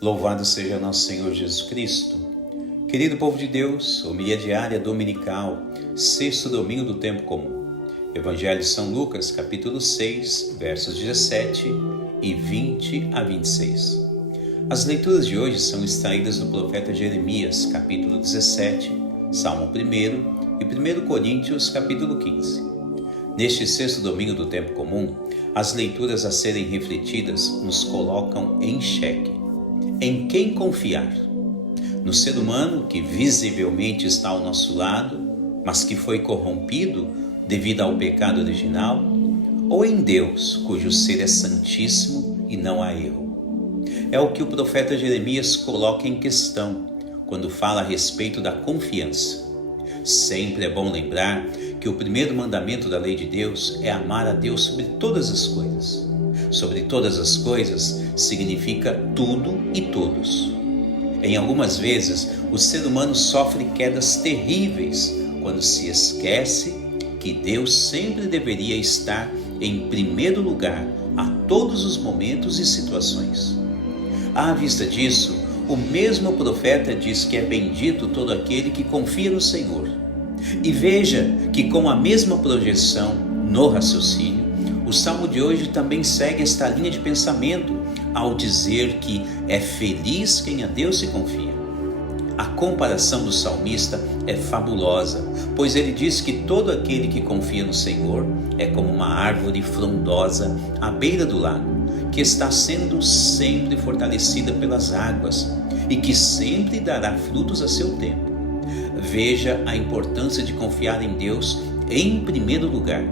Louvado seja nosso Senhor Jesus Cristo. Querido povo de Deus, homilia diária dominical, sexto domingo do tempo comum. Evangelho de São Lucas, capítulo 6, versos 17 e 20 a 26. As leituras de hoje são extraídas do profeta Jeremias, capítulo 17, Salmo 1 e 1 Coríntios, capítulo 15. Neste sexto domingo do tempo comum, as leituras a serem refletidas nos colocam em xeque. Em quem confiar? No ser humano que visivelmente está ao nosso lado, mas que foi corrompido devido ao pecado original? Ou em Deus, cujo ser é santíssimo e não há erro? É o que o profeta Jeremias coloca em questão quando fala a respeito da confiança. Sempre é bom lembrar que o primeiro mandamento da lei de Deus é amar a Deus sobre todas as coisas. Sobre todas as coisas significa tudo e todos. Em algumas vezes, o ser humano sofre quedas terríveis quando se esquece que Deus sempre deveria estar em primeiro lugar a todos os momentos e situações. À vista disso, o mesmo profeta diz que é bendito todo aquele que confia no Senhor. E veja que com a mesma projeção no raciocínio, o Salmo de hoje também segue esta linha de pensamento ao dizer que é feliz quem a Deus se confia. A comparação do salmista é fabulosa, pois ele diz que todo aquele que confia no Senhor é como uma árvore frondosa à beira do lago, que está sendo sempre fortalecida pelas águas e que sempre dará frutos a seu tempo. Veja a importância de confiar em Deus em primeiro lugar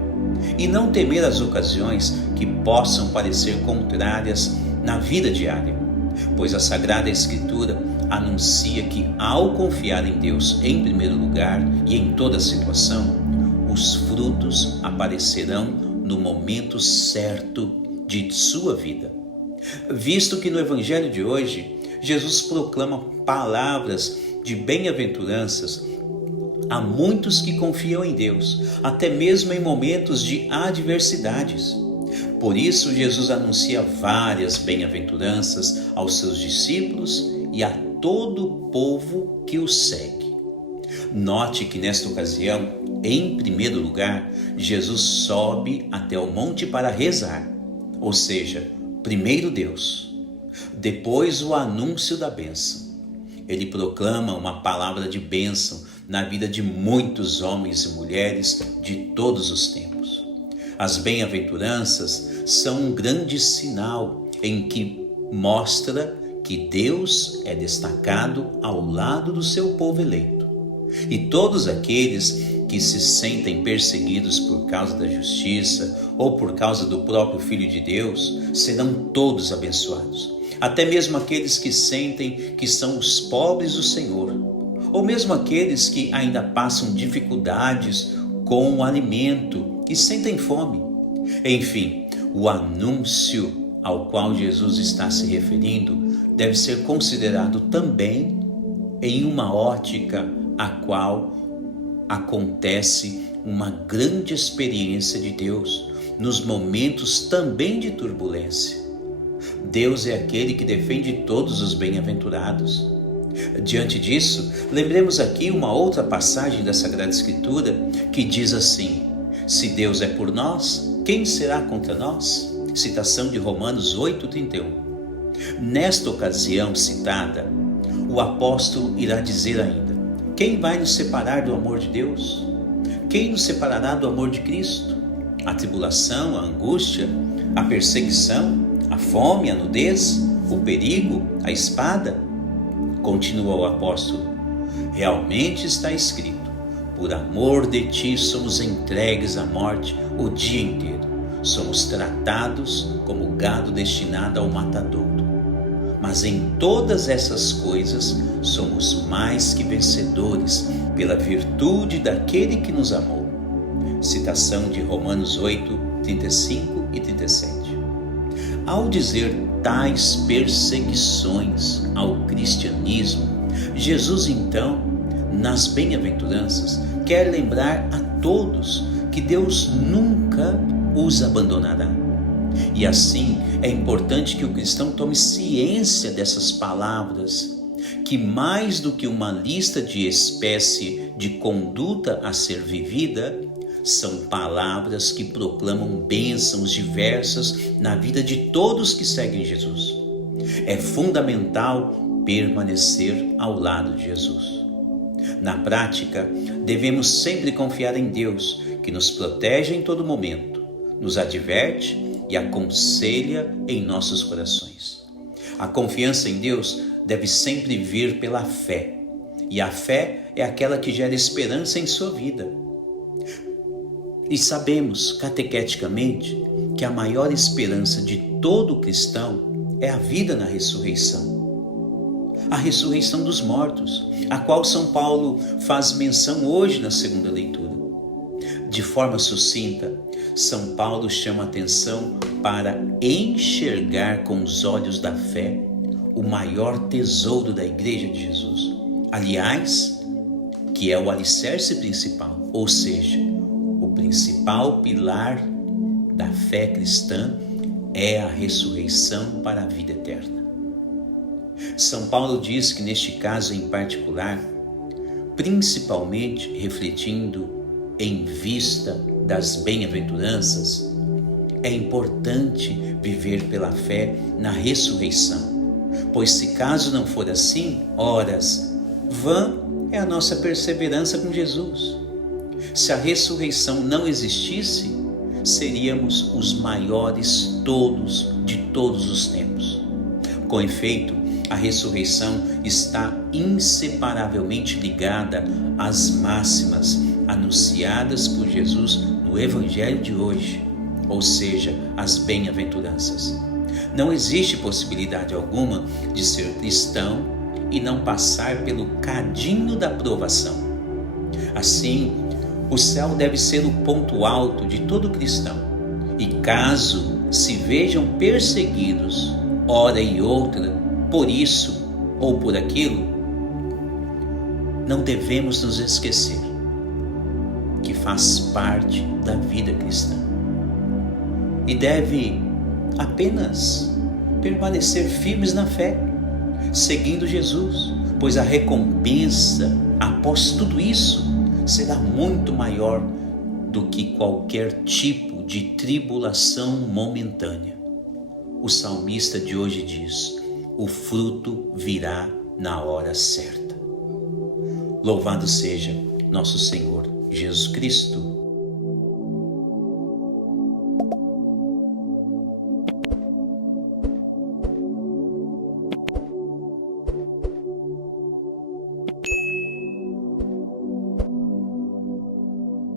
e não temer as ocasiões que possam parecer contrárias na vida diária, pois a Sagrada Escritura anuncia que ao confiar em Deus em primeiro lugar e em toda situação, os frutos aparecerão no momento certo de sua vida. Visto que no Evangelho de hoje, Jesus proclama palavras de bem-aventuranças a muitos que confiam em Deus, até mesmo em momentos de adversidades. Por isso, Jesus anuncia várias bem-aventuranças aos seus discípulos e a todo o povo que o segue. Note que nesta ocasião, em primeiro lugar, Jesus sobe até o monte para rezar, ou seja, primeiro Deus, depois o anúncio da bênção. Ele proclama uma palavra de bênção na vida de muitos homens e mulheres de todos os tempos. As bem-aventuranças são um grande sinal em que mostra que Deus é destacado ao lado do seu povo eleito. E todos aqueles que se sentem perseguidos por causa da justiça ou por causa do próprio Filho de Deus serão todos abençoados. Até mesmo aqueles que sentem que são os pobres do Senhor, ou mesmo aqueles que ainda passam dificuldades com o alimento e sentem fome. Enfim, o anúncio ao qual Jesus está se referindo deve ser considerado também em uma ótica a qual acontece uma grande experiência de Deus nos momentos também de turbulência. Deus é aquele que defende todos os bem-aventurados. Diante disso, lembremos aqui uma outra passagem da Sagrada Escritura que diz assim: se Deus é por nós, quem será contra nós? Citação de Romanos 8,31. Nesta ocasião citada, o apóstolo irá dizer ainda: quem vai nos separar do amor de Deus? Quem nos separará do amor de Cristo? A tribulação, a angústia, a perseguição, a fome, a nudez, o perigo, a espada? Continua o apóstolo: realmente está escrito: por amor de ti somos entregues à morte o dia inteiro, somos tratados como gado destinado ao matadouro. Mas em todas essas coisas somos mais que vencedores pela virtude daquele que nos amou. Citação de Romanos 8, 35 e 37. Ao dizer tais perseguições ao cristianismo, Jesus então, nas bem-aventuranças, quer lembrar a todos que Deus nunca os abandonará. E assim é importante que o cristão tome ciência dessas palavras, que mais do que uma lista de espécie de conduta a ser vivida, são palavras que proclamam bênçãos diversas na vida de todos que seguem Jesus. É fundamental permanecer ao lado de Jesus. Na prática, devemos sempre confiar em Deus, que nos protege em todo momento, nos adverte e aconselha em nossos corações. A confiança em Deus deve sempre vir pela fé, e a fé é aquela que gera esperança em sua vida. E sabemos, catequeticamente, que a maior esperança de todo cristão é a vida na ressurreição. A ressurreição dos mortos, a qual São Paulo faz menção hoje na segunda leitura. De forma sucinta, São Paulo chama a atenção para enxergar com os olhos da fé o maior tesouro da Igreja de Jesus. Aliás, que é o alicerce principal, ou seja, o principal pilar da fé cristã é a ressurreição para a vida eterna. São Paulo diz que neste caso em particular, principalmente refletindo em vista das bem-aventuranças, é importante viver pela fé na ressurreição, pois se caso não for assim, horas, vã é a nossa perseverança com Jesus. Se a ressurreição não existisse, seríamos os maiores tolos de todos os tempos. Com efeito, a ressurreição está inseparavelmente ligada às máximas anunciadas por Jesus no Evangelho de hoje, ou seja, as bem-aventuranças. Não existe possibilidade alguma de ser cristão e não passar pelo cadinho da provação. Assim, o céu deve ser o ponto alto de todo cristão, e caso se vejam perseguidos, hora e outra, por isso ou por aquilo, não devemos nos esquecer que faz parte da vida cristã e deve apenas permanecer firmes na fé, seguindo Jesus, pois a recompensa após tudo isso será muito maior do que qualquer tipo de tribulação momentânea. O salmista de hoje diz: o fruto virá na hora certa. Louvado seja nosso Senhor Jesus Cristo,